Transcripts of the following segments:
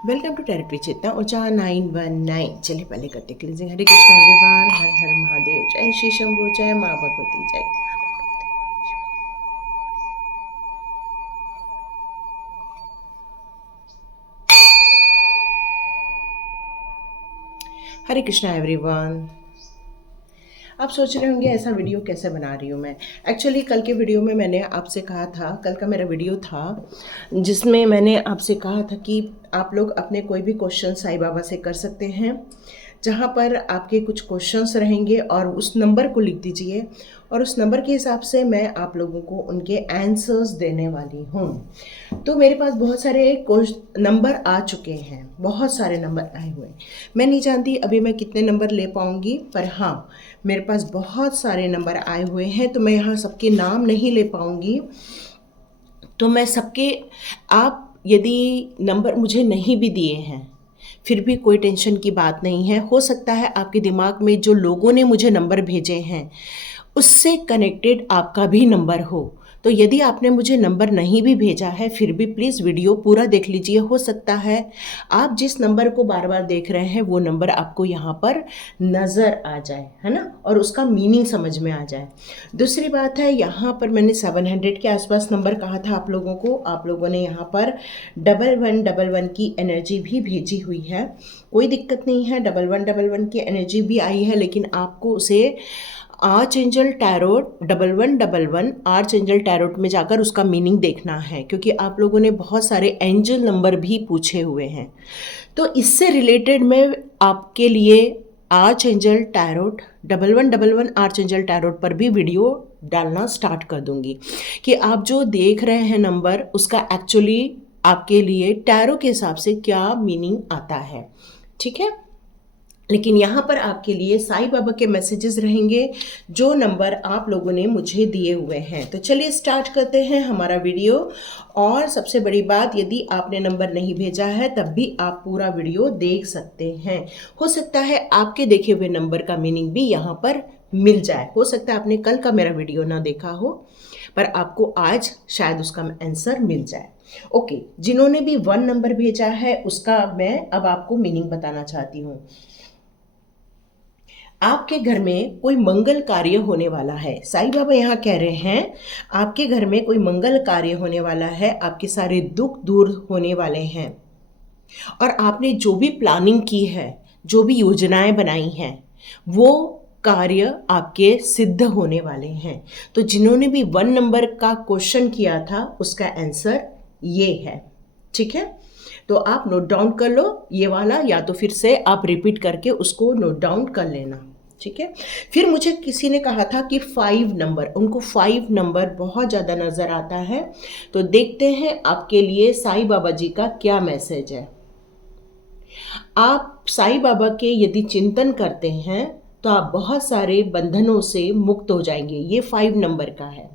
Welcome to territory चेतना ऊंचा 919। चलिए पहले करते क्लींजिंग। हरे कृष्णा एवरीवन, हर हर महादेव, जय श्री शंभू, जय माँ भगवती, जय। हरे कृष्णा एवरीवन। आप सोच रहे होंगे ऐसा वीडियो कैसे बना रही हूँ मैं। एक्चुअली कल के वीडियो में मैंने आपसे कहा था, कल का मेरा वीडियो था जिसमें मैंने आपसे कहा था कि आप लोग अपने कोई भी क्वेश्चन साईं बाबा से कर सकते हैं, जहाँ पर आपके कुछ क्वेश्चंस रहेंगे और उस नंबर को लिख दीजिए और उस नंबर के हिसाब से मैं आप लोगों को उनके आंसर्स देने वाली हूँ। तो मेरे पास बहुत सारे नंबर आ चुके हैं, बहुत सारे नंबर आए हुए हैं। मैं नहीं जानती अभी मैं कितने नंबर ले पाऊँगी, पर हाँ मेरे पास बहुत सारे नंबर आए हुए हैं। तो मैं यहाँ सबके नाम नहीं ले पाऊँगी, तो मैं सबके, आप यदि नंबर मुझे नहीं भी दिए हैं फिर भी कोई टेंशन की बात नहीं है। हो सकता है आपके दिमाग में जो लोगों ने मुझे नंबर भेजे हैं उससे कनेक्टेड आपका भी नंबर हो। तो यदि आपने मुझे नंबर नहीं भी भेजा है फिर भी प्लीज़ वीडियो पूरा देख लीजिए। हो सकता है आप जिस नंबर को बार बार देख रहे हैं वो नंबर आपको यहाँ पर नज़र आ जाए, है ना, और उसका मीनिंग समझ में आ जाए। दूसरी बात है, यहाँ पर मैंने 700 के आसपास नंबर कहा था आप लोगों को। आप लोगों ने यहाँ पर 1111 की एनर्जी भी भेजी हुई है। कोई दिक्कत नहीं है, 1111 की एनर्जी भी आई है, लेकिन आपको उसे arch angel tarot 1111 arch angel tarot में जाकर उसका मीनिंग देखना है, क्योंकि आप लोगों ने बहुत सारे एंजल नंबर भी पूछे हुए हैं। तो इससे रिलेटेड मैं आपके लिए arch angel tarot 1111 arch angel tarot पर भी वीडियो डालना स्टार्ट कर दूंगी कि आप जो देख रहे हैं नंबर उसका एक्चुअली आपके लिए टैरो के हिसाब से क्या मीनिंग आता है, ठीक है। लेकिन यहाँ पर आपके लिए साईं बाबा के मैसेजेस रहेंगे जो नंबर आप लोगों ने मुझे दिए हुए हैं। तो चलिए स्टार्ट करते हैं हमारा वीडियो। और सबसे बड़ी बात, यदि आपने नंबर नहीं भेजा है तब भी आप पूरा वीडियो देख सकते हैं। हो सकता है आपके देखे हुए नंबर का मीनिंग भी यहाँ पर मिल जाए। हो सकता है आपने कल का मेरा वीडियो ना देखा हो, पर आपको आज शायद उसका आंसर मिल जाए। ओके, जिन्होंने भी 1 नंबर भेजा है उसका मैं अब आपको मीनिंग बताना चाहती हूँ। आपके घर में कोई मंगल कार्य होने वाला है। साईं बाबा यहाँ कह रहे हैं आपके घर में कोई मंगल कार्य होने वाला है, आपके सारे दुख दूर होने वाले हैं और आपने जो भी प्लानिंग की है, जो भी योजनाएं बनाई हैं, वो कार्य आपके सिद्ध होने वाले हैं। तो जिन्होंने भी 1 नंबर का क्वेश्चन किया था उसका आंसर ये है, ठीक है। तो आप नोट डाउन कर लो ये वाला, या तो फिर से आप रिपीट करके उसको नोट डाउन कर लेना, ठीक है। फिर मुझे किसी ने कहा था कि 5 नंबर, उनको 5 नंबर बहुत ज़्यादा नज़र आता है। तो देखते हैं आपके लिए साईं बाबा जी का क्या मैसेज है। आप साईं बाबा के यदि चिंतन करते हैं तो आप बहुत सारे बंधनों से मुक्त हो जाएंगे। ये 5 नंबर का है।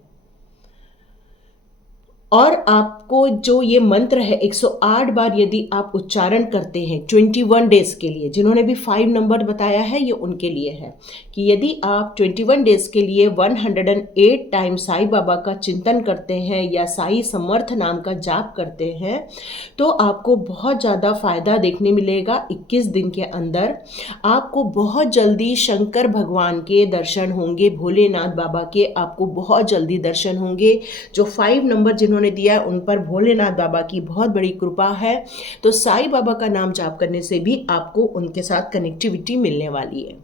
और आपको जो ये मंत्र है 108 बार यदि आप उच्चारण करते हैं 21 डेज के लिए, जिन्होंने भी 5 नंबर बताया है ये उनके लिए है कि यदि आप 21 डेज के लिए 108 टाइम साईं बाबा का चिंतन करते हैं या साईं समर्थ नाम का जाप करते हैं तो आपको बहुत ज़्यादा फायदा देखने मिलेगा। 21 दिन के अंदर आपको बहुत जल्दी शंकर भगवान के दर्शन होंगे, भोलेनाथ बाबा के आपको बहुत जल्दी दर्शन होंगे। जो 5 नंबर जिन्होंने दिया उन पर भोलेनाथ बाबा की बहुत बड़ी कृपा है। तो साईं बाबा का नाम जाप करने से भी आपको उनके साथ कनेक्टिविटी मिलने वाली है।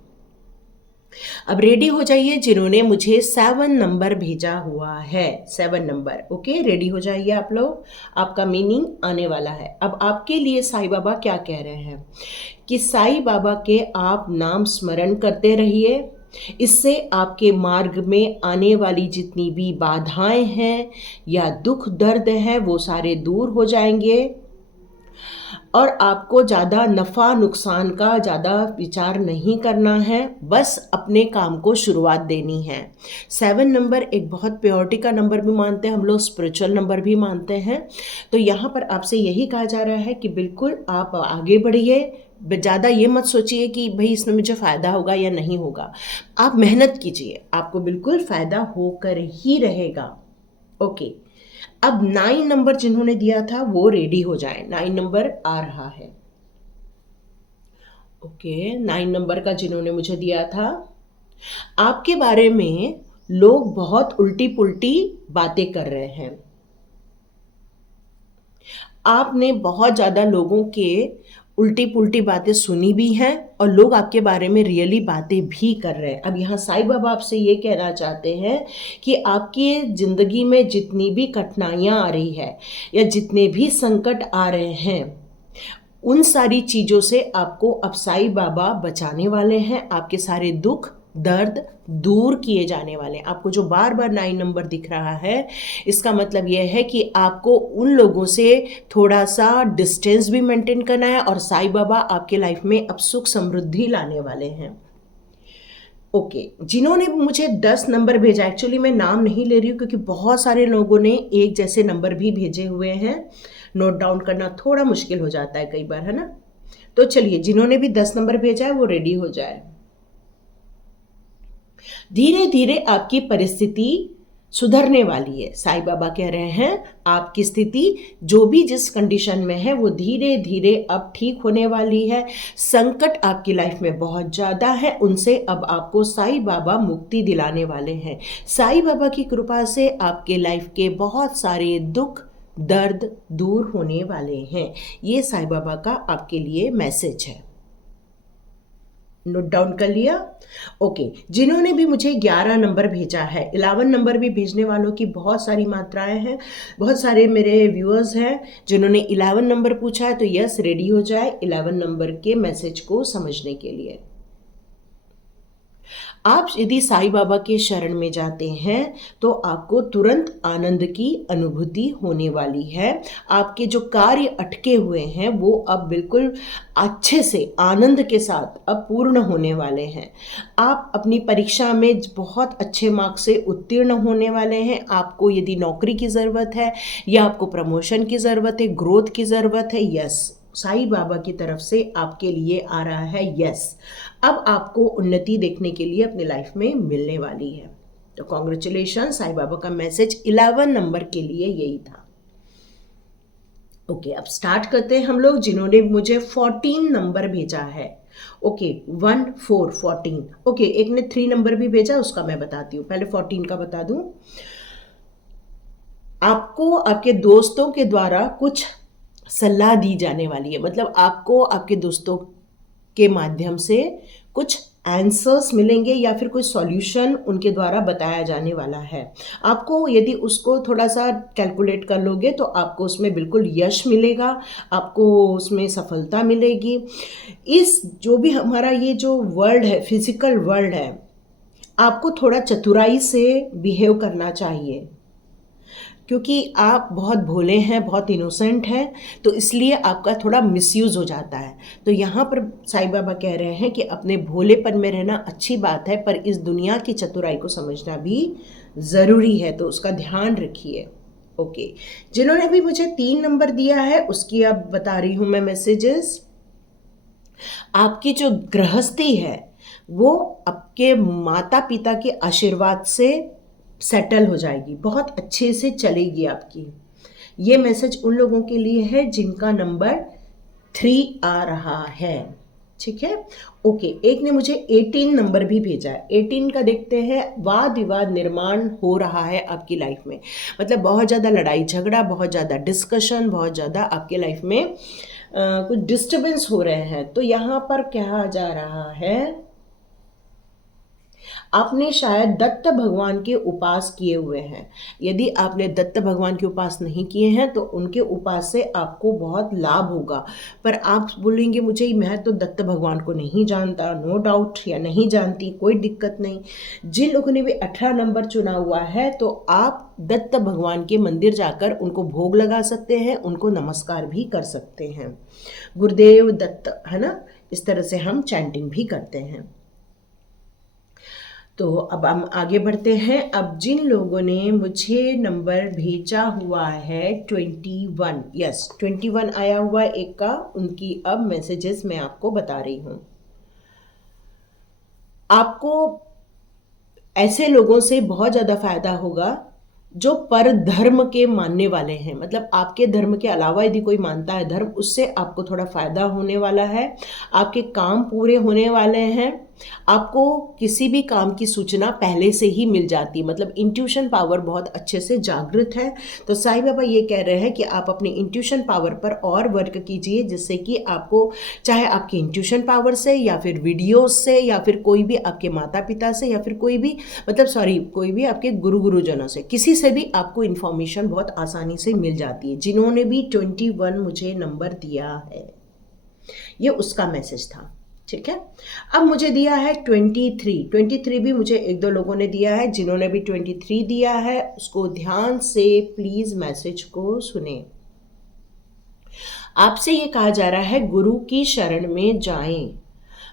अब रेडी हो जाइए जिन्होंने मुझे 7 नंबर भेजा हुआ है। 7 नंबर, ओके, रेडी हो जाइए आप लोग, आपका मीनिंग आने वाला है। अब आपके लिए साईं बाबा क्या कह रहे हैं कि साईं बाबा के आप नाम स्मरण करते रहिए। इससे आपके मार्ग में आने वाली जितनी भी बाधाएं हैं या दुख दर्द हैं वो सारे दूर हो जाएंगे और आपको ज़्यादा नफ़ा नुकसान का ज़्यादा विचार नहीं करना है, बस अपने काम को शुरुआत देनी है। 7 नंबर एक बहुत प्योरिटी का नंबर भी मानते हैं हम लोग, स्पिरिचुअल नंबर भी मानते हैं। तो यहाँ पर आपसे यही कहा जा रहा है कि बिल्कुल आप आगे बढ़िए। ज़्यादा ये मत सोचिए कि भाई इसमें मुझे फ़ायदा होगा या नहीं होगा। आप मेहनत कीजिए, आपको बिल्कुल फ़ायदा होकर ही रहेगा। ओके, अब 9 नंबर जिन्होंने दिया था वो रेडी हो जाए, 9 नंबर आ रहा है। ओके, 9 नंबर का जिन्होंने मुझे दिया था, आपके बारे में लोग बहुत उल्टी पुल्टी बातें कर रहे हैं। आपने बहुत ज़्यादा लोगों के उल्टी पुल्टी बातें सुनी भी हैं और लोग आपके बारे में रियली बातें भी कर रहे हैं। अब यहाँ साईं बाबा आपसे ये कहना चाहते हैं कि आपकी ज़िंदगी में जितनी भी कठिनाइयाँ आ रही है या जितने भी संकट आ रहे हैं, उन सारी चीज़ों से आपको अब साईं बाबा बचाने वाले हैं। आपके सारे दुख दर्द दूर किए जाने वाले हैं। आपको जो बार बार 9 नंबर दिख रहा है, इसका मतलब यह है कि आपको उन लोगों से थोड़ा सा डिस्टेंस भी मेंटेन करना है और साईं बाबा आपके लाइफ में अब सुख समृद्धि लाने वाले हैं। ओके, जिन्होंने मुझे 10 नंबर भेजा, एक्चुअली मैं नाम नहीं ले रही हूँ क्योंकि बहुत सारे लोगों ने एक जैसे नंबर भी भेजे हुए हैं, नोट डाउन करना थोड़ा मुश्किल हो जाता है कई बार, है ना। तो चलिए, जिन्होंने भी 10 नंबर भेजा है वो रेडी हो जाए। धीरे धीरे आपकी परिस्थिति सुधरने वाली है। साईं बाबा कह रहे हैं आपकी स्थिति जो भी जिस कंडीशन में है वो धीरे धीरे अब ठीक होने वाली है। संकट आपकी लाइफ में बहुत ज़्यादा है, उनसे अब आपको साईं बाबा मुक्ति दिलाने वाले हैं। साईं बाबा की कृपा से आपके लाइफ के बहुत सारे दुख दर्द दूर होने वाले हैं। ये साईं बाबा का आपके लिए मैसेज है। नोट डाउन कर लिया? ओके, जिन्होंने भी मुझे 11 नंबर भेजा है, 11 नंबर भी भेजने वालों की बहुत सारी मात्राएं हैं। बहुत सारे मेरे व्यूअर्स हैं जिन्होंने 11 नंबर पूछा है, तो यस, रेडी हो जाए 11 नंबर के मैसेज को समझने के लिए। आप यदि साईं बाबा के शरण में जाते हैं तो आपको तुरंत आनंद की अनुभूति होने वाली है। आपके जो कार्य अटके हुए हैं वो अब बिल्कुल अच्छे से आनंद के साथ अब पूर्ण होने वाले हैं। आप अपनी परीक्षा में बहुत अच्छे मार्क्स से उत्तीर्ण होने वाले हैं। आपको यदि नौकरी की ज़रूरत है या आपको प्रमोशन की ज़रूरत है, ग्रोथ की ज़रूरत है, यस, साईं बाबा की तरफ से आपके लिए आ रहा है यस। अब आपको उन्नति देखने के लिए अपनी लाइफ में मिलने वाली है। तो कॉन्ग्रेचुलेशन, साईं बाबा का मैसेज 11 नंबर के लिए यही था। ओके, अब स्टार्ट करते हैं हम लोग। जिन्होंने मुझे 14 नंबर भेजा है, ओके, 1 4 14। ओके, एक ने 3 नंबर भी भेजा, उसका मैं बताती हूँ। पहले 14 का बता दूं। आपको आपके दोस्तों के द्वारा कुछ सलाह दी जाने वाली है। मतलब आपको आपके दोस्तों के माध्यम से कुछ आंसर्स मिलेंगे या फिर कोई सॉल्यूशन उनके द्वारा बताया जाने वाला है। आपको यदि उसको थोड़ा सा कैलकुलेट कर लोगे तो आपको उसमें बिल्कुल यश मिलेगा, आपको उसमें सफलता मिलेगी। इस जो भी हमारा ये जो वर्ल्ड है, फिजिकल वर्ल्ड है, आपको थोड़ा चतुराई से बिहेव करना चाहिए क्योंकि आप बहुत भोले हैं, बहुत इनोसेंट हैं, तो इसलिए आपका थोड़ा मिसयूज़ हो जाता है। तो यहाँ पर साईं बाबा कह रहे हैं कि अपने भोलेपन में रहना अच्छी बात है, पर इस दुनिया की चतुराई को समझना भी ज़रूरी है, तो उसका ध्यान रखिए। ओके, जिन्होंने भी मुझे 3 नंबर दिया है उसकी अब बता रही हूँ मैं मैसेजेस। आपकी जो गृहस्थी है वो आपके माता पिता के आशीर्वाद से सेटल हो जाएगी, बहुत अच्छे से चलेगी आपकी। ये मैसेज उन लोगों के लिए है जिनका नंबर 3 आ रहा है, ठीक है। ओके, एक ने मुझे 18 नंबर भी भेजा है। 18 का देखते हैं। वाद विवाद निर्माण हो रहा है आपकी लाइफ में, मतलब बहुत ज़्यादा लड़ाई झगड़ा, बहुत ज़्यादा डिस्कशन, बहुत ज़्यादा आपके लाइफ में कुछ डिस्टर्बेंस हो रहे हैं। तो यहाँ पर कहा जा रहा है आपने शायद दत्त भगवान के उपास किए हुए हैं। यदि आपने दत्त भगवान के उपास नहीं किए हैं तो उनके उपास से आपको बहुत लाभ होगा। पर आप बोलेंगे मुझे, मैं तो दत्त भगवान को नहीं जानता, नो डाउट, या नहीं जानती, कोई दिक्कत नहीं। जिन लोगों ने भी 18 नंबर चुना हुआ है तो आप दत्त भगवान के मंदिर जाकर उनको भोग लगा सकते हैं, उनको नमस्कार भी कर सकते हैं। गुरुदेव दत्त, है ना, इस तरह से हम चैंटिंग भी करते हैं। तो अब हम आगे बढ़ते हैं। अब जिन लोगों ने मुझे नंबर भेजा हुआ है 21, यस 21 आया हुआ एक का, उनकी अब मैसेजेस मैं आपको बता रही हूँ। आपको ऐसे लोगों से बहुत ज़्यादा फायदा होगा जो पर धर्म के मानने वाले हैं, मतलब आपके धर्म के अलावा यदि कोई मानता है धर्म, उससे आपको थोड़ा फायदा होने वाला है, आपके काम पूरे होने वाले हैं, आपको किसी भी काम की सूचना पहले से ही मिल जाती है, मतलब इंट्यूशन पावर बहुत अच्छे से जागृत है। तो साईं बाबा ये कह रहे हैं कि आप अपनी इंट्यूशन पावर पर और वर्क कीजिए, जिससे कि आपको, चाहे आपकी इंट्यूशन पावर से या फिर वीडियोस से या फिर कोई भी आपके माता पिता से या फिर कोई भी, मतलब सॉरी, कोई भी आपके गुरुजनों से, किसी से भी आपको इन्फॉर्मेशन बहुत आसानी से मिल जाती है। जिन्होंने भी 21 मुझे नंबर दिया है, ये उसका मैसेज था, ठीक है। अब मुझे दिया है 23 भी मुझे एक दो लोगों ने दिया है। जिन्होंने भी 23 दिया है उसको ध्यान से प्लीज मैसेज को सुने। आपसे ये कहा जा रहा है गुरु की शरण में जाएं,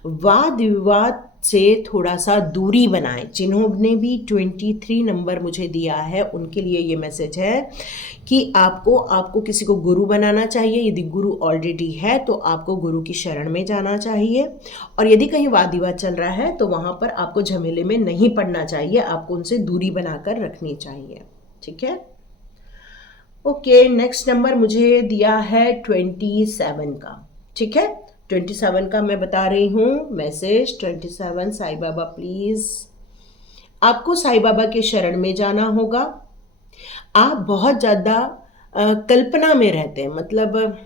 वाद विवाद से थोड़ा सा दूरी बनाएं। जिन्होंने भी 23 नंबर मुझे दिया है उनके लिए ये मैसेज है कि आपको किसी को गुरु बनाना चाहिए। यदि गुरु ऑलरेडी है तो आपको गुरु की शरण में जाना चाहिए, और यदि कहीं वाद विवाद चल रहा है तो वहाँ पर आपको झमेले में नहीं पड़ना चाहिए, आपको उनसे दूरी बनाकर रखनी चाहिए, ठीक है। ओके, नेक्स्ट नंबर मुझे दिया है 27 का, ठीक है। 27 का मैं बता रही हूँ मैसेज। 27 साईं बाबा प्लीज, आपको साईं बाबा के शरण में जाना होगा। आप बहुत ज़्यादा कल्पना में रहते हैं, मतलब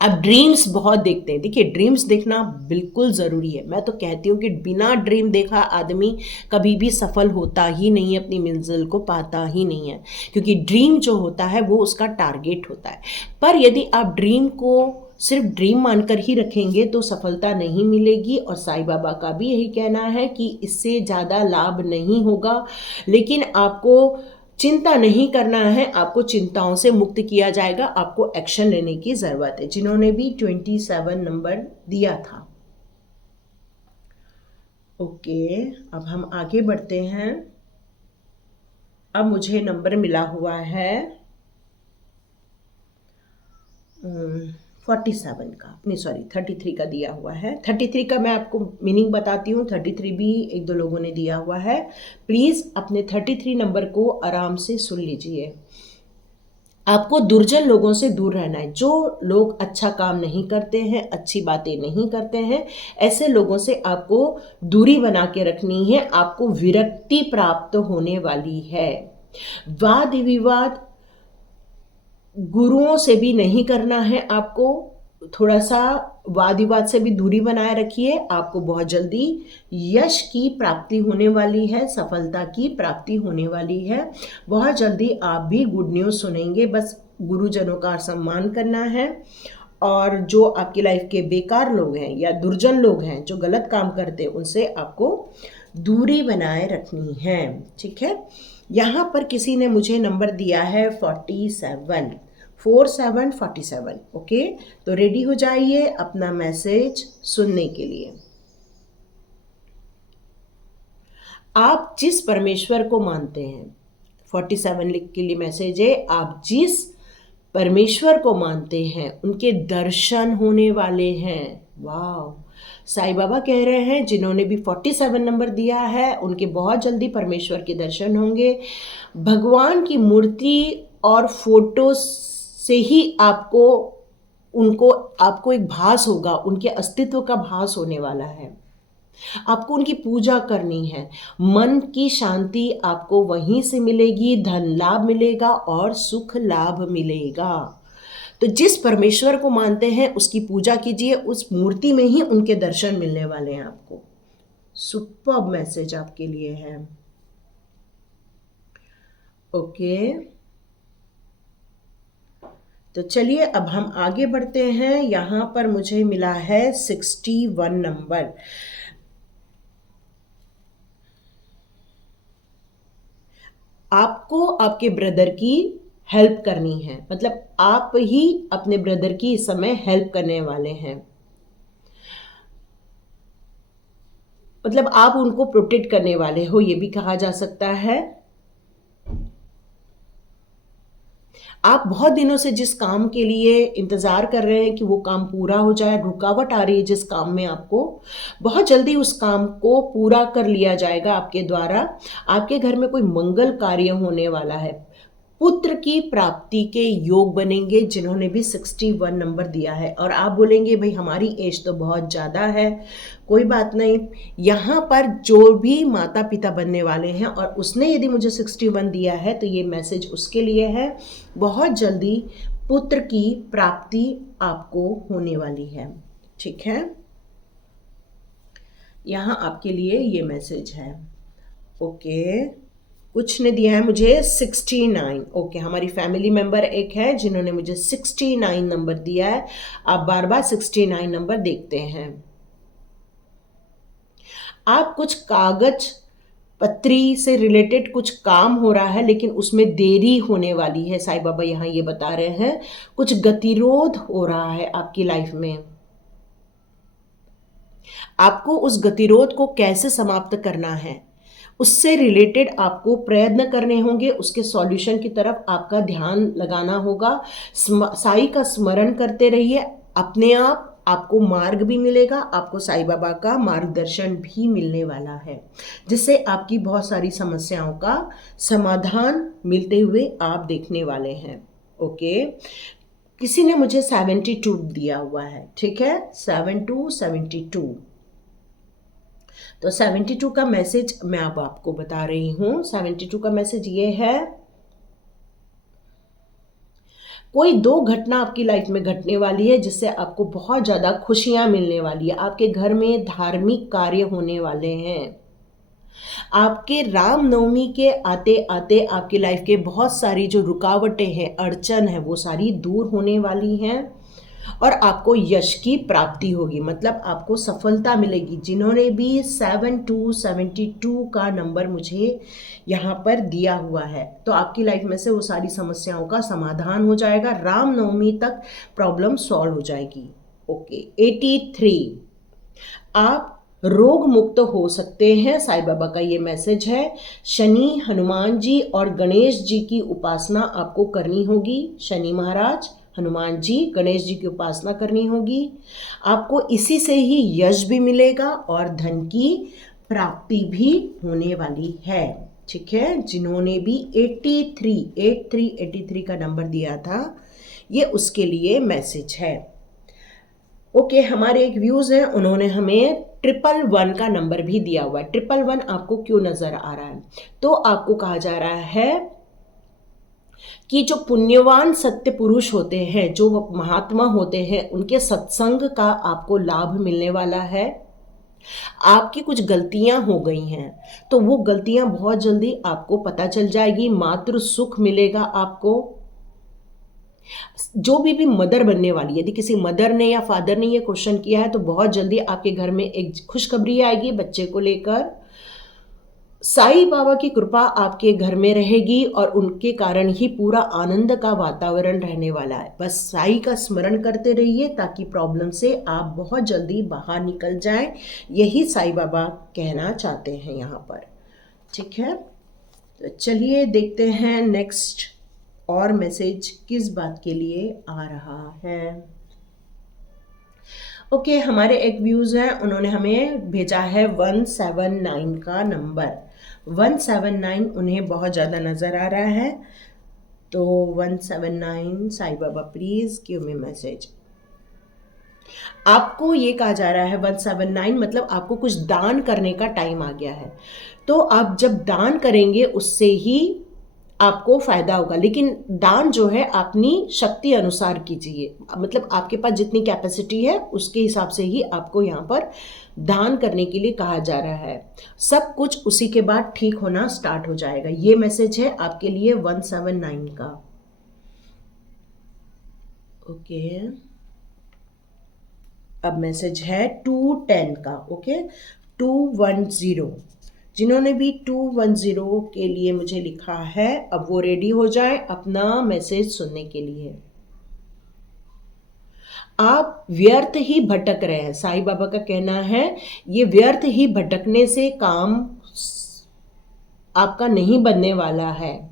आप ड्रीम्स बहुत देखते हैं। देखिए, ड्रीम्स देखना बिल्कुल ज़रूरी है। मैं तो कहती हूँ कि बिना ड्रीम देखा आदमी कभी भी सफल होता ही नहीं है, अपनी मंजिल को पाता ही नहीं है, क्योंकि ड्रीम जो होता है वो उसका टारगेट होता है। पर यदि आप ड्रीम को सिर्फ ड्रीम मानकर ही रखेंगे तो सफलता नहीं मिलेगी, और साईं बाबा का भी यही कहना है कि इससे ज़्यादा लाभ नहीं होगा। लेकिन आपको चिंता नहीं करना है, आपको चिंताओं से मुक्त किया जाएगा, आपको एक्शन लेने की ज़रूरत है। जिन्होंने भी 27 नंबर दिया था, ओके, अब हम आगे बढ़ते हैं। अब मुझे नंबर मिला हुआ है 47 का, नहीं सॉरी 33 का दिया हुआ है। 33 का मैं आपको मीनिंग बताती हूँ। 33 भी एक दो लोगों ने दिया हुआ है। प्लीज़ अपने 33 नंबर को आराम से सुन लीजिए। आपको दुर्जन लोगों से दूर रहना है। जो लोग अच्छा काम नहीं करते हैं, अच्छी बातें नहीं करते हैं, ऐसे लोगों से आपको दूरी बना के रखनी है। आपको विरक्ति प्राप्त होने वाली है। वाद विवाद गुरुओं से भी नहीं करना है। आपको थोड़ा सा वाद विवाद से भी दूरी बनाए रखिए। आपको बहुत जल्दी यश की प्राप्ति होने वाली है, सफलता की प्राप्ति होने वाली है। बहुत जल्दी आप भी गुड न्यूज़ सुनेंगे। बस गुरुजनों का सम्मान करना है, और जो आपकी लाइफ के बेकार लोग हैं या दुर्जन लोग हैं जो गलत काम करते हैं, उनसे आपको दूरी बनाए रखनी है, ठीक है। यहाँ पर किसी ने मुझे नंबर दिया है 47, 4747, ओके। तो रेडी हो जाइए अपना मैसेज सुनने के लिए। आप जिस परमेश्वर को मानते हैं, 47 लिख के लिए मैसेज है, आप जिस परमेश्वर को मानते हैं उनके दर्शन होने वाले हैं। वाह, साईं बाबा कह रहे हैं जिन्होंने भी 47 नंबर दिया है उनके बहुत जल्दी परमेश्वर के दर्शन होंगे। भगवान की मूर्ति और फोटो से ही आपको एक भास होगा, उनके अस्तित्व का भास होने वाला है। आपको उनकी पूजा करनी है। मन की शांति आपको वहीं से मिलेगी, धन लाभ मिलेगा और सुख लाभ मिलेगा। तो जिस परमेश्वर को मानते हैं उसकी पूजा कीजिए, उस मूर्ति में ही उनके दर्शन मिलने वाले हैं आपको। सुपर्ब मैसेज आपके लिए है, ओके। तो चलिए अब हम आगे बढ़ते हैं। यहाँ पर मुझे मिला है 61 नंबर। आपको आपके ब्रदर की हेल्प करनी है, मतलब आप ही अपने ब्रदर की इस समय हेल्प करने वाले हैं। मतलब आप उनको प्रोटेक्ट करने वाले हो, ये भी कहा जा सकता है। आप बहुत दिनों से जिस काम के लिए इंतज़ार कर रहे हैं कि वो काम पूरा हो जाए, रुकावट आ रही है जिस काम में आपको, बहुत जल्दी उस काम को पूरा कर लिया जाएगा आपके द्वारा। आपके घर में कोई मंगल कार्य होने वाला है। पुत्र की प्राप्ति के योग बनेंगे जिन्होंने भी 61 नंबर दिया है। और आप बोलेंगे भाई हमारी एज तो बहुत ज़्यादा है, कोई बात नहीं। यहाँ पर जो भी माता पिता बनने वाले हैं और उसने यदि मुझे 61 दिया है तो ये मैसेज उसके लिए है। बहुत जल्दी पुत्र की प्राप्ति आपको होने वाली है, ठीक है। यहाँ आपके लिए ये मैसेज है। ओके, कुछ ने दिया है मुझे 69। ओके, हमारी फैमिली मेंबर एक है जिन्होंने मुझे 69 नंबर दिया है। आप बार बार 69 नंबर देखते हैं। आप कुछ कागज पत्री से रिलेटेड कुछ काम हो रहा है लेकिन उसमें देरी होने वाली है। साईं बाबा यहाँ ये बता रहे हैं कुछ गतिरोध हो रहा है आपकी लाइफ में। आपको उस गतिरोध को कैसे समाप्त करना है, उससे रिलेटेड आपको प्रयत्न करने होंगे। उसके सॉल्यूशन की तरफ आपका ध्यान लगाना होगा। साईं का स्मरण करते रहिए, अपने आप आपको मार्ग भी मिलेगा, आपको साईं बाबा का मार्गदर्शन भी मिलने वाला है, जिससे आपकी बहुत सारी समस्याओं का समाधान मिलते हुए आप देखने वाले हैं। ओके, किसी ने मुझे 72 दिया हुआ है, ठीक है, 72। तो 72 का मैसेज मैं अब आपको बता रही हूँ। 72 का मैसेज ये है, कोई 2 घटना आपकी लाइफ में घटने वाली है जिससे आपको बहुत ज़्यादा खुशियाँ मिलने वाली है। आपके घर में धार्मिक कार्य होने वाले हैं। आपके रामनवमी के आते आते आपकी लाइफ के बहुत सारी जो रुकावटें हैं, अड़चन है, वो सारी दूर होने वाली हैं और आपको यश की प्राप्ति होगी, मतलब आपको सफलता मिलेगी। जिन्होंने भी 72 का नंबर मुझे यहाँ पर दिया हुआ है तो आपकी लाइफ में से वो सारी समस्याओं का समाधान हो जाएगा। रामनवमी तक प्रॉब्लम सॉल्व हो जाएगी। ओके, 83 आप रोग मुक्त हो सकते हैं। साईं बाबा का ये मैसेज है। शनि, हनुमान जी और गणेश जी की उपासना आपको करनी होगी। शनि महाराज, हनुमान जी, गणेश जी की उपासना करनी होगी। आपको इसी से ही यश भी मिलेगा और धन की प्राप्ति भी होने वाली है, ठीक है। जिन्होंने भी 83 का नंबर दिया था, ये उसके लिए मैसेज है। ओके, हमारे एक व्यूज हैं, उन्होंने हमें 111 का नंबर भी दिया हुआ है। 111 आपको क्यों नजर आ रहा है? तो आपको कहा जा रहा है कि जो पुण्यवान सत्य पुरुष होते हैं, जो महात्मा होते हैं, उनके सत्संग का आपको लाभ मिलने वाला है। आपकी कुछ गलतियां हो गई हैं तो वो गलतियां बहुत जल्दी आपको पता चल जाएगी। मातृ सुख मिलेगा आपको। जो भी मदर बनने वाली, यदि किसी मदर ने या फादर ने ये क्वेश्चन किया है तो बहुत जल्दी आपके घर में एक खुशखबरी आएगी बच्चे को लेकर। साईं बाबा की कृपा आपके घर में रहेगी और उनके कारण ही पूरा आनंद का वातावरण रहने वाला है। बस साईं का स्मरण करते रहिए ताकि प्रॉब्लम से आप बहुत जल्दी बाहर निकल जाएं। यही साईं बाबा कहना चाहते हैं यहाँ पर, ठीक है। तो चलिए देखते हैं नेक्स्ट और मैसेज किस बात के लिए आ रहा है। ओके, हमारे एक व्यूज हैं, उन्होंने हमें भेजा है 179 का नंबर। 179 उन्हें बहुत ज़्यादा नज़र आ रहा है। तो 179, Sai Baba please give me message. आपको ये कहा जा रहा है 179 मतलब आपको कुछ दान करने का टाइम आ गया है। तो आप जब दान करेंगे उससे ही आपको फायदा होगा, लेकिन दान जो है अपनी शक्ति अनुसार कीजिए। मतलब आपके पास जितनी कैपेसिटी है उसके हिसाब से ही आपको यहाँ पर दान करने के लिए कहा जा रहा है। सब कुछ उसी के बाद ठीक होना स्टार्ट हो जाएगा। ये मैसेज है आपके लिए 179 का। ओके, अब मैसेज है 210 का। ओके, 210 जिन्होंने भी 210 के लिए मुझे लिखा है, अब वो रेडी हो जाए अपना मैसेज सुनने के लिए। आप व्यर्थ ही भटक रहे हैं। साईं बाबा का कहना है ये व्यर्थ ही भटकने से काम आपका नहीं बनने वाला है।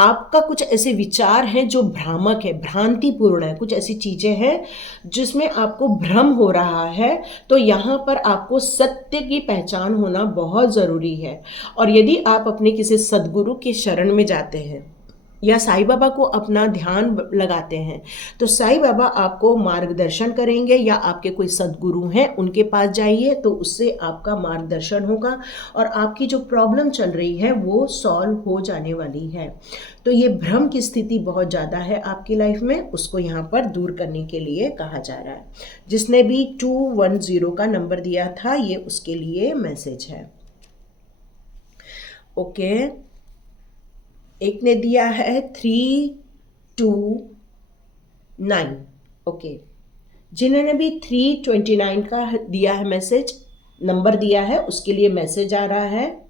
आपका कुछ ऐसे विचार हैं जो भ्रामक है, भ्रांतिपूर्ण है, कुछ ऐसी चीज़ें हैं जिसमें आपको भ्रम हो रहा है। तो यहाँ पर आपको सत्य की पहचान होना बहुत ज़रूरी है। और यदि आप अपने किसी सद्गुरु के शरण में जाते हैं या साईं बाबा को अपना ध्यान लगाते हैं, तो साईं बाबा आपको मार्गदर्शन करेंगे, या आपके कोई सद्गुरु हैं उनके पास जाइए, तो उससे आपका मार्गदर्शन होगा और आपकी जो प्रॉब्लम चल रही है वो सॉल्व हो जाने वाली है। तो ये भ्रम की स्थिति बहुत ज़्यादा है आपकी लाइफ में, उसको यहाँ पर दूर करने के लिए कहा जा रहा है। जिसने भी 210 का नंबर दिया था, ये उसके लिए मैसेज है। ओके, एक ने दिया है 329। ओके, जिन्होंने भी 329 का दिया है मैसेज, नंबर दिया है, उसके लिए मैसेज आ रहा है।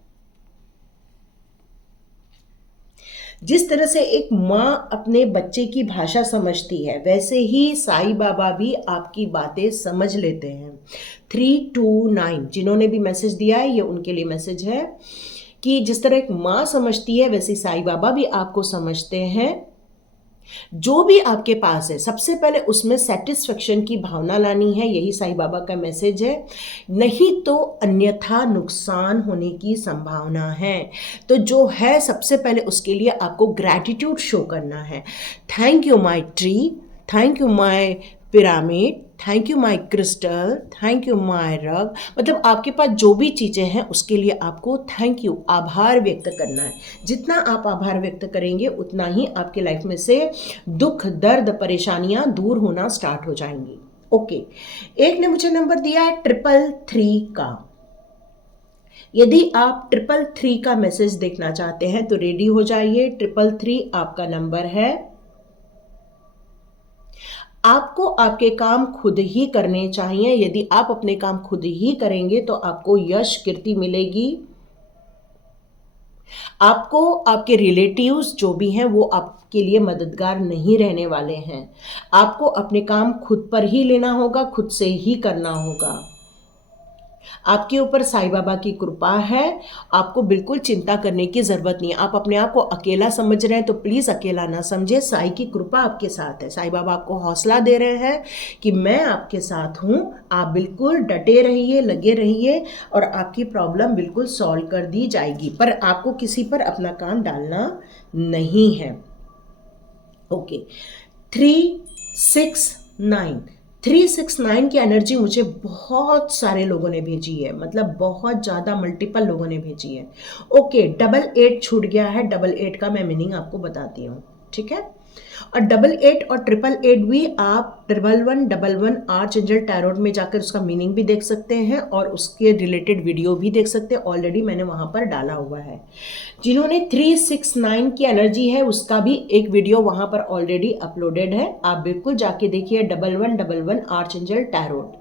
जिस तरह से एक माँ अपने बच्चे की भाषा समझती है, वैसे ही साईं बाबा भी आपकी बातें समझ लेते हैं। 329 जिन्होंने भी मैसेज दिया है, ये उनके लिए मैसेज है कि जिस तरह एक माँ समझती है, वैसे साईं बाबा भी आपको समझते हैं। जो भी आपके पास है, सबसे पहले उसमें सेटिस्फेक्शन की भावना लानी है, यही साईं बाबा का मैसेज है। नहीं तो अन्यथा नुकसान होने की संभावना है। तो जो है, सबसे पहले उसके लिए आपको ग्रैटिट्यूड शो करना है। Thank you my tree, thank you my pyramid, thank you my crystal, thank you my रग। मतलब आपके पास जो भी चीज़ें हैं उसके लिए आपको थैंक यू, आभार व्यक्त करना है। जितना आप आभार व्यक्त करेंगे उतना ही आपके लाइफ में से दुख, दर्द, परेशानियां दूर होना स्टार्ट हो जाएंगी। ओके, एक ने मुझे नंबर दिया है 333 का। यदि आप 333 का मैसेज देखना चाहते हैं तो रेडी हो जाइए। 333 आपका नंबर है। आपको आपके काम खुद ही करने चाहिए। यदि आप अपने काम खुद ही करेंगे तो आपको यश, कीर्ति मिलेगी। आपको आपके रिलेटिव्स जो भी हैं वो आपके लिए मददगार नहीं रहने वाले हैं। आपको अपने काम खुद पर ही लेना होगा, खुद से ही करना होगा। आपके ऊपर साईं बाबा की कृपा है, आपको बिल्कुल चिंता करने की ज़रूरत नहीं है। आप अपने आप को अकेला समझ रहे हैं तो प्लीज़ अकेला ना समझे, साईं की कृपा आपके साथ है। साईं बाबा आपको हौसला दे रहे हैं कि मैं आपके साथ हूँ, आप बिल्कुल डटे रहिए, लगे रहिए और आपकी प्रॉब्लम बिल्कुल सॉल्व कर दी जाएगी। पर आपको किसी पर अपना काम डालना नहीं है। ओके, 369 की एनर्जी मुझे बहुत सारे लोगों ने भेजी है, मतलब बहुत ज़्यादा मल्टीपल लोगों ने भेजी है। ओके, 88 छूट गया है। 88 का मैं मीनिंग आपको बताती हूँ, ठीक है। और 88 और 888 भी आप 1111 आर्चएंजल टैरोट में जाकर उसका मीनिंग भी देख सकते हैं और उसके रिलेटेड वीडियो भी देख सकते हैं। ऑलरेडी मैंने वहाँ पर डाला हुआ है। जिन्होंने 369 की एनर्जी है उसका भी एक वीडियो वहाँ पर ऑलरेडी अपलोडेड है, आप बिल्कुल जाके देखिए। 1111 आर्चएंजल टैरोट।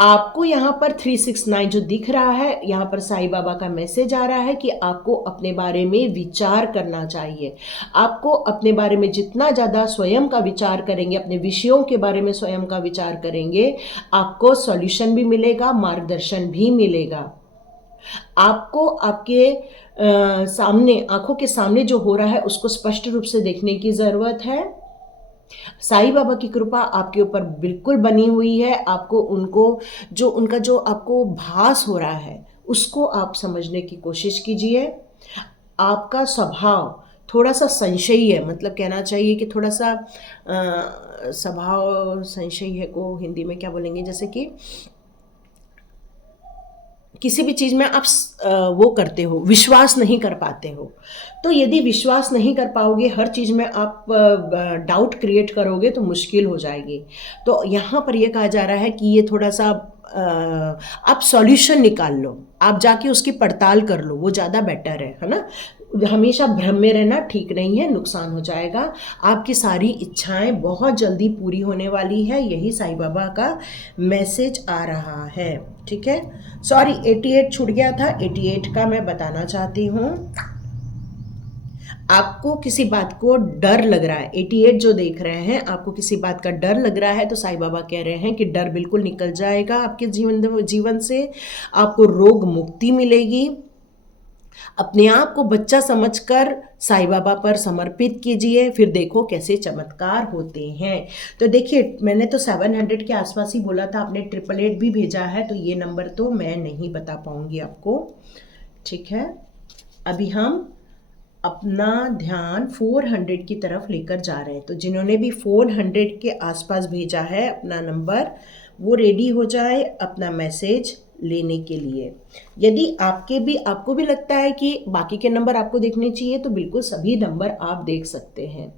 आपको यहाँ पर 369 जो दिख रहा है, यहाँ पर साईं बाबा का मैसेज आ रहा है कि आपको अपने बारे में विचार करना चाहिए। आपको अपने बारे में जितना ज़्यादा स्वयं का विचार करेंगे, अपने विषयों के बारे में स्वयं का विचार करेंगे, आपको सॉल्यूशन भी मिलेगा, मार्गदर्शन भी मिलेगा। आपको आपके सामने, आंखों के सामने जो हो रहा है उसको स्पष्ट रूप से देखने की ज़रूरत है। साईं बाबा की कृपा आपके ऊपर बिल्कुल बनी हुई है। आपको उनका जो आपको भास हो रहा है उसको आप समझने की कोशिश कीजिए। आपका स्वभाव थोड़ा सा संशयी है, मतलब कहना चाहिए कि थोड़ा सा स्वभाव संशयी है को हिंदी में क्या बोलेंगे, जैसे कि किसी भी चीज़ में आप वो करते हो, विश्वास नहीं कर पाते हो। तो यदि विश्वास नहीं कर पाओगे, हर चीज़ में आप डाउट क्रिएट करोगे तो मुश्किल हो जाएगी। तो यहाँ पर ये कहा जा रहा है कि ये थोड़ा सा आप सॉल्यूशन निकाल लो, आप जाके उसकी पड़ताल कर लो, वो ज़्यादा बेटर है ना। हमेशा भ्रम में रहना ठीक नहीं है, नुकसान हो जाएगा। आपकी सारी इच्छाएं बहुत जल्दी पूरी होने वाली है, यही साईं बाबा का मैसेज आ रहा है, ठीक है। सॉरी, 88 छूट गया था, 88 का मैं बताना चाहती हूँ। आपको किसी बात को डर लग रहा है, 88 जो देख रहे हैं, आपको किसी बात का डर लग रहा है, तो साईं बाबा कह रहे हैं कि डर बिल्कुल निकल जाएगा आपके जीवन से। आपको रोग मुक्ति मिलेगी। अपने आप को बच्चा समझकर साईं बाबा पर समर्पित कीजिए, फिर देखो कैसे चमत्कार होते हैं। तो देखिए, मैंने तो 700 के आसपास ही बोला था, आपने 888 भी भेजा है, तो ये नंबर तो मैं नहीं बता पाऊंगी आपको। ठीक है, अभी हम अपना ध्यान 400 की तरफ लेकर जा रहे हैं। तो जिन्होंने भी 400 के आसपास भेजा है अपना नंबर, वो रेडी हो जाए अपना मैसेज लेने के लिए। यदि आपको भी लगता है कि बाकी के नंबर आपको देखने चाहिए, तो बिल्कुल सभी नंबर आप देख सकते हैं।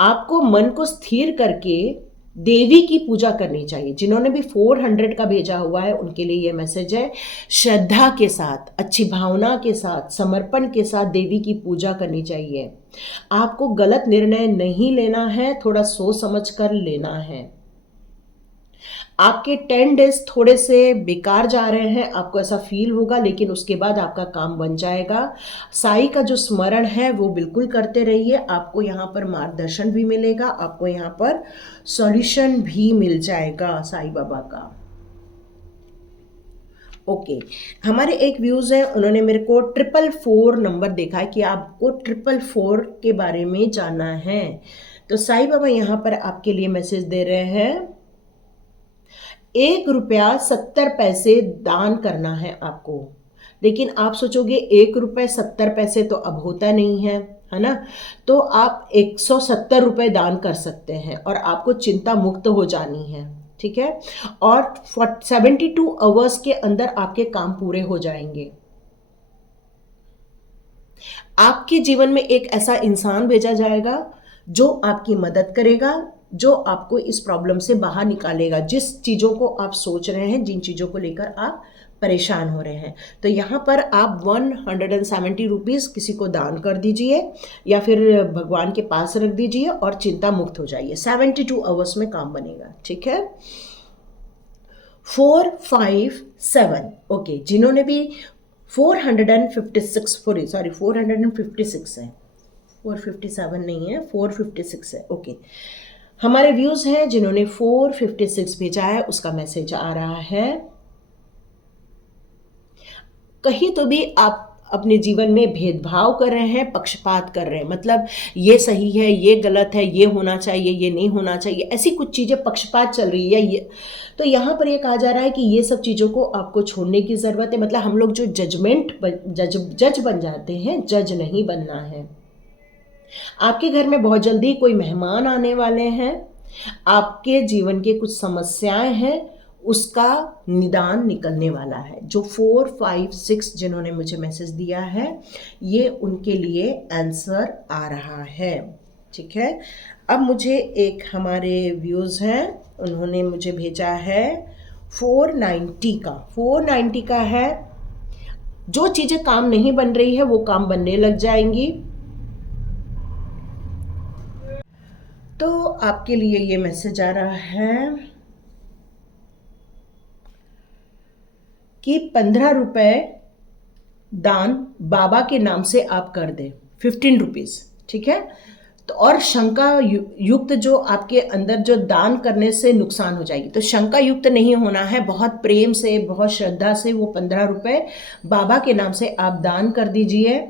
आपको मन को स्थिर करके देवी की पूजा करनी चाहिए। जिन्होंने भी 400 का भेजा हुआ है, उनके लिए यह मैसेज है। श्रद्धा के साथ, अच्छी भावना के साथ, समर्पण के साथ देवी की पूजा करनी चाहिए। आपको गलत निर्णय नहीं लेना है, थोड़ा सोच समझ कर लेना है। आपके 10 डेज थोड़े से बेकार जा रहे हैं, आपको ऐसा फील होगा, लेकिन उसके बाद आपका काम बन जाएगा। साईं का जो स्मरण है वो बिल्कुल करते रहिए, आपको यहाँ पर मार्गदर्शन भी मिलेगा, आपको यहाँ पर सॉल्यूशन भी मिल जाएगा साईं बाबा का। ओके, हमारे एक व्यूज हैं, उन्होंने मेरे को 444 नंबर देखा है कि आपको 444 के बारे में जानना है। तो साईं बाबा यहाँ पर आपके लिए मैसेज दे रहे हैं, 1 रुपया 70 पैसे दान करना है आपको। लेकिन आप सोचोगे 1 रुपये 70 पैसे तो अब होता नहीं है ना? तो आप 170 रुपये दान कर सकते हैं और आपको चिंता मुक्त हो जानी है। ठीक है, और 72 आवर्स के अंदर आपके काम पूरे हो जाएंगे। आपके जीवन में एक ऐसा इंसान भेजा जाएगा जो आपकी मदद करेगा, जो आपको इस प्रॉब्लम से बाहर निकालेगा। जिस चीज़ों को आप सोच रहे हैं, जिन चीज़ों को लेकर आप परेशान हो रहे हैं, तो यहाँ पर आप 170 रुपीज़ किसी को दान कर दीजिए या फिर भगवान के पास रख दीजिए और चिंता मुक्त हो जाइए। 72 आवर्स में काम बनेगा। ठीक है, 457। ओके, जिन्होंने भी 456 है, 457 नहीं है, 456 है। ओके, हमारे व्यूज हैं, जिन्होंने 456 भेजा है, उसका मैसेज आ रहा है। कहीं तो भी आप अपने जीवन में भेदभाव कर रहे हैं, पक्षपात कर रहे हैं, मतलब ये सही है, ये गलत है, ये होना चाहिए, ये नहीं होना चाहिए, ऐसी कुछ चीज़ें पक्षपात चल रही है। ये तो यहाँ पर ये कहा जा रहा है कि ये सब चीज़ों को आपको छोड़ने की ज़रूरत है। मतलब हम लोग जो जज बन जाते हैं, जज नहीं बनना है। आपके घर में बहुत जल्दी कोई मेहमान आने वाले हैं, आपके जीवन के कुछ समस्याएं हैं, उसका निदान निकलने वाला है। जो 456 जिन्होंने मुझे मैसेज दिया है, ये उनके लिए आंसर आ रहा है। ठीक है, अब मुझे एक हमारे व्यूज़ हैं, उन्होंने मुझे भेजा है 490 का है। जो चीज़ें काम नहीं बन रही है वो काम बनने लग जाएंगी। तो आपके लिए ये मैसेज आ रहा है कि 15 रुपये दान बाबा के नाम से आप कर दें, 15 रुपीज़। ठीक है, तो और शंका युक्त जो आपके अंदर जो दान करने से नुकसान हो जाएगी, तो शंका युक्त नहीं होना है, बहुत प्रेम से, बहुत श्रद्धा से वो 15 रुपये बाबा के नाम से आप दान कर दीजिए।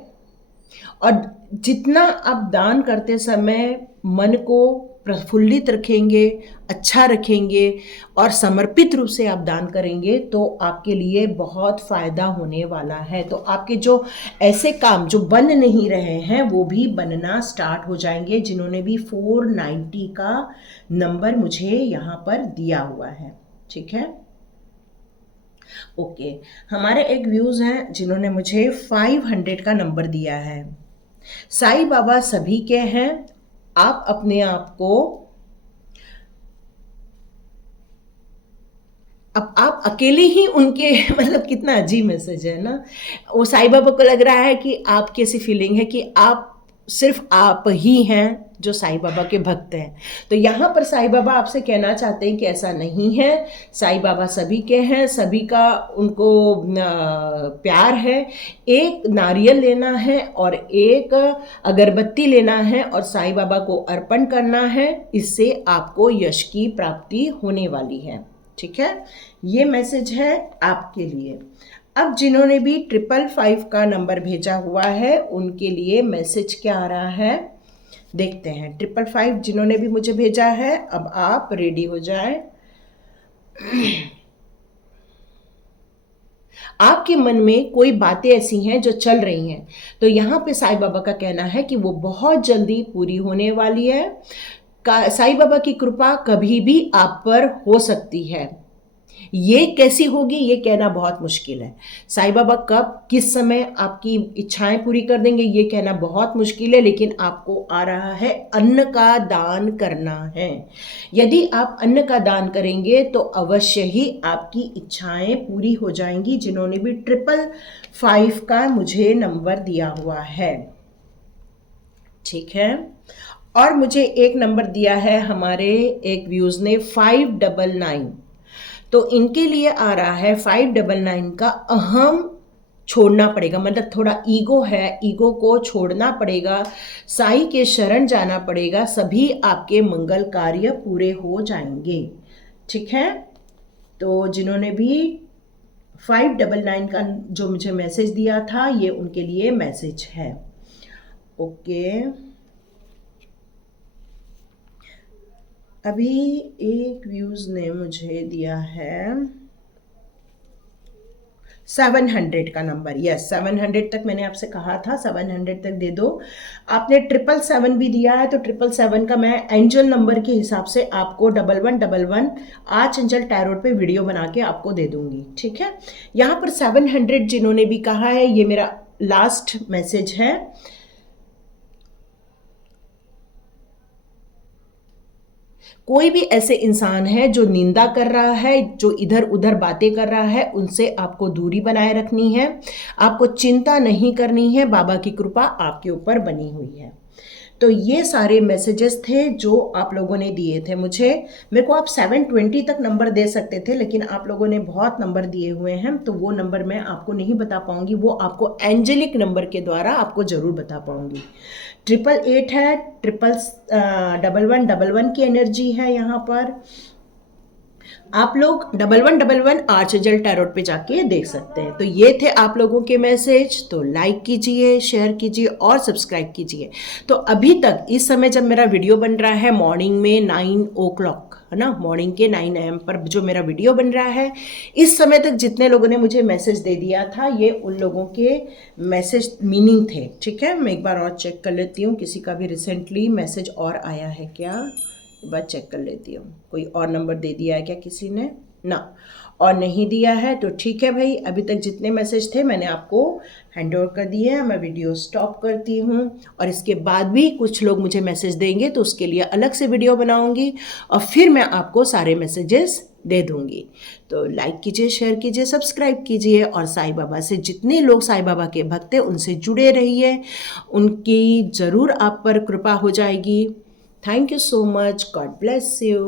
और जितना आप दान करते समय मन को प्रफुल्लित रखेंगे, अच्छा रखेंगे और समर्पित रूप से आप दान करेंगे, तो आपके लिए बहुत फ़ायदा होने वाला है। तो आपके जो ऐसे काम जो बन नहीं रहे हैं, वो भी बनना स्टार्ट हो जाएंगे। जिन्होंने भी 490 का नंबर मुझे यहाँ पर दिया हुआ है। ठीक है, ओके, हमारे एक व्यूज़ हैं, जिन्होंने मुझे 500 का नंबर दिया है। साईं बाबा सभी के हैं, आप अपने आप को, अब आप अकेले ही उनके मतलब कितना अजीब मैसेज है ना। वो साईं बाबा को लग रहा है कि आपकी ऐसी फीलिंग है कि आप सिर्फ आप ही हैं जो साईं बाबा के भक्त हैं। तो यहाँ पर साईं बाबा आपसे कहना चाहते हैं कि ऐसा नहीं है, साईं बाबा सभी के हैं, सभी का उनको प्यार है। एक नारियल लेना है और एक अगरबत्ती लेना है और साईं बाबा को अर्पण करना है, इससे आपको यश की प्राप्ति होने वाली है। ठीक है, ये मैसेज है आपके लिए। अब जिन्होंने भी 555 का नंबर भेजा हुआ है उनके लिए मैसेज क्या आ रहा है देखते हैं। 555 जिन्होंने भी मुझे भेजा है, अब आप रेडी हो जाएं। आपके मन में कोई बातें ऐसी हैं जो चल रही हैं, तो यहाँ पे साईं बाबा का कहना है कि वो बहुत जल्दी पूरी होने वाली है। साईं बाबा की कृपा कभी भी आप पर हो सकती है। ये कैसी होगी ये कहना बहुत मुश्किल है। साईं बाबा कब किस समय आपकी इच्छाएं पूरी कर देंगे ये कहना बहुत मुश्किल है, लेकिन आपको आ रहा है अन्न का दान करना है। यदि आप अन्न का दान करेंगे तो अवश्य ही आपकी इच्छाएं पूरी हो जाएंगी। जिन्होंने भी 555 का मुझे नंबर दिया हुआ है, ठीक है। और मुझे एक नंबर दिया है हमारे एक व्यूज ने 599, तो इनके लिए आ रहा है 599 का अहम छोड़ना पड़ेगा, मतलब थोड़ा ईगो है, ईगो को छोड़ना पड़ेगा, साईं के शरण जाना पड़ेगा, सभी आपके मंगल कार्य पूरे हो जाएंगे, ठीक है। तो जिन्होंने भी 599 का जो मुझे मैसेज दिया था ये उनके लिए मैसेज है। ओके, अभी एक व्यूज ने मुझे दिया है 700 का नंबर। यस, 700 तक मैंने आपसे कहा था 700 तक दे दो। आपने 777 भी दिया है, तो 777 का मैं एंजल नंबर के हिसाब से आपको 1111 आज एंजल टैरोट पे वीडियो बना के आपको दे दूंगी, ठीक है। यहाँ पर 700 जिन्होंने भी कहा है ये मेरा लास्ट मैसेज है। कोई भी ऐसे इंसान है जो निंदा कर रहा है, जो इधर उधर बातें कर रहा है, उनसे आपको दूरी बनाए रखनी है, आपको चिंता नहीं करनी है, बाबा की कृपा आपके ऊपर बनी हुई है। तो ये सारे मैसेजेस थे जो आप लोगों ने दिए थे मुझे। मेरे को आप 720 तक नंबर दे सकते थे, लेकिन आप लोगों ने बहुत नंबर दिए हुए हैं, तो वो नंबर मैं आपको नहीं बता पाऊंगी, वो आपको एंजेलिक नंबर के द्वारा आपको ज़रूर बता पाऊंगी। 888 है, 1111 की एनर्जी है यहाँ पर। आप लोग 1111 आर्च एंजल टैरोट पे जाके देख सकते हैं। तो ये थे आप लोगों के मैसेज, तो लाइक कीजिए, शेयर कीजिए और सब्सक्राइब कीजिए। तो अभी तक इस समय जब मेरा वीडियो बन रहा है मॉर्निंग में 9 o'clock है ना, मॉर्निंग के 9 AM पर जो मेरा वीडियो बन रहा है, इस समय तक जितने लोगों ने मुझे मैसेज दे दिया था ये उन लोगों के मैसेज मीनिंग थे, ठीक है। मैं एक बार और चेक कर लेती हूँ किसी का भी रिसेंटली मैसेज और आया है क्या, एक बार चेक कर लेती हूँ। कोई और नंबर दे दिया है क्या किसी ने? ना, और नहीं दिया है तो ठीक है भाई। अभी तक जितने मैसेज थे मैंने आपको हैंड ओवर कर दिए हैं। मैं वीडियो स्टॉप करती हूँ, और इसके बाद भी कुछ लोग मुझे मैसेज देंगे तो उसके लिए अलग से वीडियो बनाऊँगी और फिर मैं आपको सारे मैसेजेस दे दूँगी। तो लाइक कीजिए, शेयर कीजिए, सब्सक्राइब कीजिए, और साईं बाबा से जितने लोग साईं बाबा के भक्त हैं उनसे जुड़े रहिए, उनकी ज़रूर आप पर कृपा हो जाएगी। Thank you so much. God bless you.